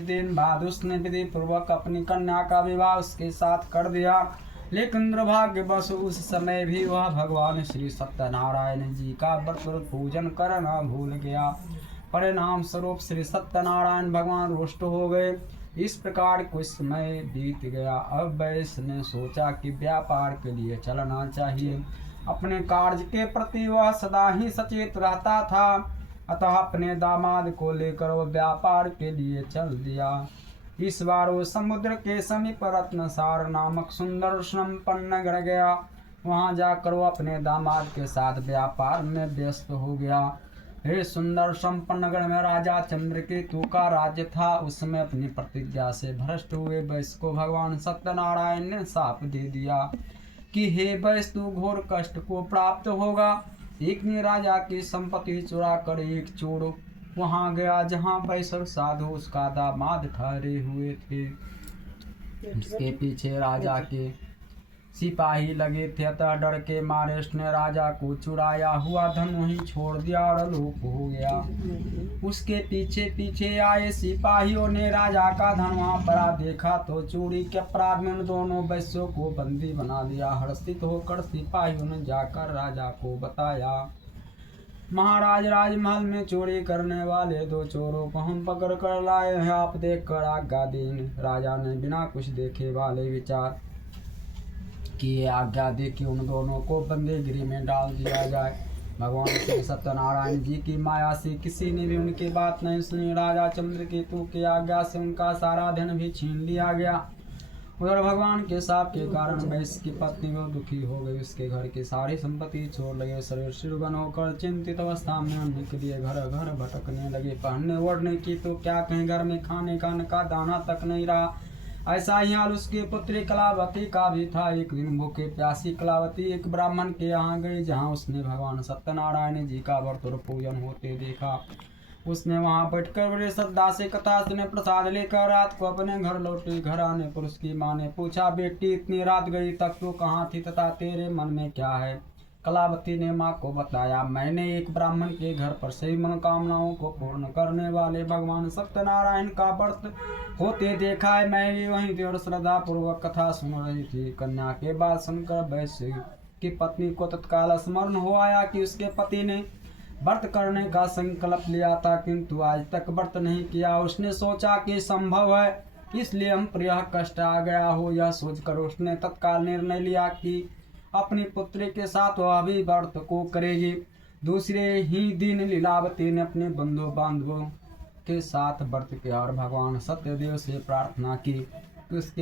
दिन बाद उसने विधि पूर्वक अपनी कन्या का विवाह उसके साथ कर दिया, लेकिन दुर्भाग्यवश उस समय भी वह भगवान श्री सत्यनारायण जी का व्रत पूजन करना भूल गया। परिणाम स्वरूप श्री सत्यनारायण भगवान रुष्ट हो गए। इस प्रकार कुछ समय बीत गया। अब वैश्य ने सोचा कि व्यापार के लिए चलना चाहिए। अपने कार्य के प्रति वह सदा ही सचेत रहता था, अतः अपने दामाद को लेकर वह व्यापार के लिए चल दिया। इस बार वो समुद्र के समीप रत्नसार नामक सुंदर संपन्न नगर गया। वहां जाकर वो अपने दामाद के साथ व्यापार में व्यस्त हो गया। हे सुंदर संपन्न नगर में राजा चंद्रकेतु का राज्य था। उसमें अपनी प्रतिज्ञा से भ्रष्ट हुए वैश्य को भगवान सत्यनारायण ने शाप दे दिया कि हे वैश्य, तू घोर कष्ट को प्राप्त होगा। एक ने राजा की संपत्ति चुरा कर एक चोर वहां गया जहां वैश्य साधु उसका दामाद ठहरे हुए थे। उसके पीछे राजा के सिपाही लगे थे, अतः डर के मारे उसने राजा को चुराया हुआ धन वहीं छोड़ दिया और अलोप हो गया। उसके पीछे पीछे आए सिपाहियों ने राजा का धन वहां पड़ा देखा तो चोरी के अपराध में उन दोनों वैश्यों को बंदी बना लिया। हर्षित होकर सिपाहियों ने जाकर राजा को बताया, महाराज, राजमहल में चोरी करने वाले दो चोरों को हम पकड़ कर लाए हैं, आप देख कर आज्ञा दें। राजा ने बिना कुछ देखे वाले विचार किए, आज्ञा दे कि उन दोनों को बंदीगिरी में डाल दिया जाए। भगवान श्री सत्यनारायण जी की माया से किसी ने भी उनकी बात नहीं सुनी। राजा चंद्रकेतु की आज्ञा से उनका सारा धन भी छीन लिया गया। उधर भगवान के शाप के कारण वैश्य की पत्नी वो दुखी हो गई। उसके घर की सारी संपत्ति छोड़ लगे। शरीर शिरगन होकर चिंतित अवस्था में अन्न के लिए घर घर भटकने लगे। पहनने ओढ़ने की तो क्या कहें, घर में खाने का दाना तक नहीं रहा। ऐसा ही हाल उसकी पुत्री कलावती का भी था। एक दिन भूखे प्यासी कलावती एक ब्राह्मण के यहाँ गई, जहाँ उसने भगवान सत्यनारायण जी का व्रत और पूजन होते देखा। उसने वहां बैठकर बड़े श्रद्धा से कथा सुने, प्रसाद लेकर रात को अपने घर लौटी। घर आने पर उसकी माँ ने पूछा, बेटी, इतनी रात गई तक तू कहाँ थी तथा तेरे मन में क्या है? कलावती ने माँ को बताया, मैंने एक ब्राह्मण के घर पर सभी मनोकामनाओं को पूर्ण करने वाले भगवान सत्यनारायण का व्रत होते देखा है। मैं भी वहीं थी और श्रद्धा पूर्वक कथा सुन रही थी। कन्या के बात सुनकर वैश्य की पत्नी को तत्काल स्मरण हो आया कि उसके पति ने व्रत करने का संकल्प लिया था, किंतु आज तक व्रत नहीं किया। उसने सोचा कि संभव है इसलिए हम पर यह कष्ट आ गया हो। यह सोचकर उसने तत्काल निर्णय लिया कि अपनी पुत्री के साथ वह भी व्रत को करेगी। दूसरे ही दिन लीलावती ने अपने बंधु बांधवों के साथ व्रत किया और भगवान सत्यदेव से प्रार्थना की कि उसके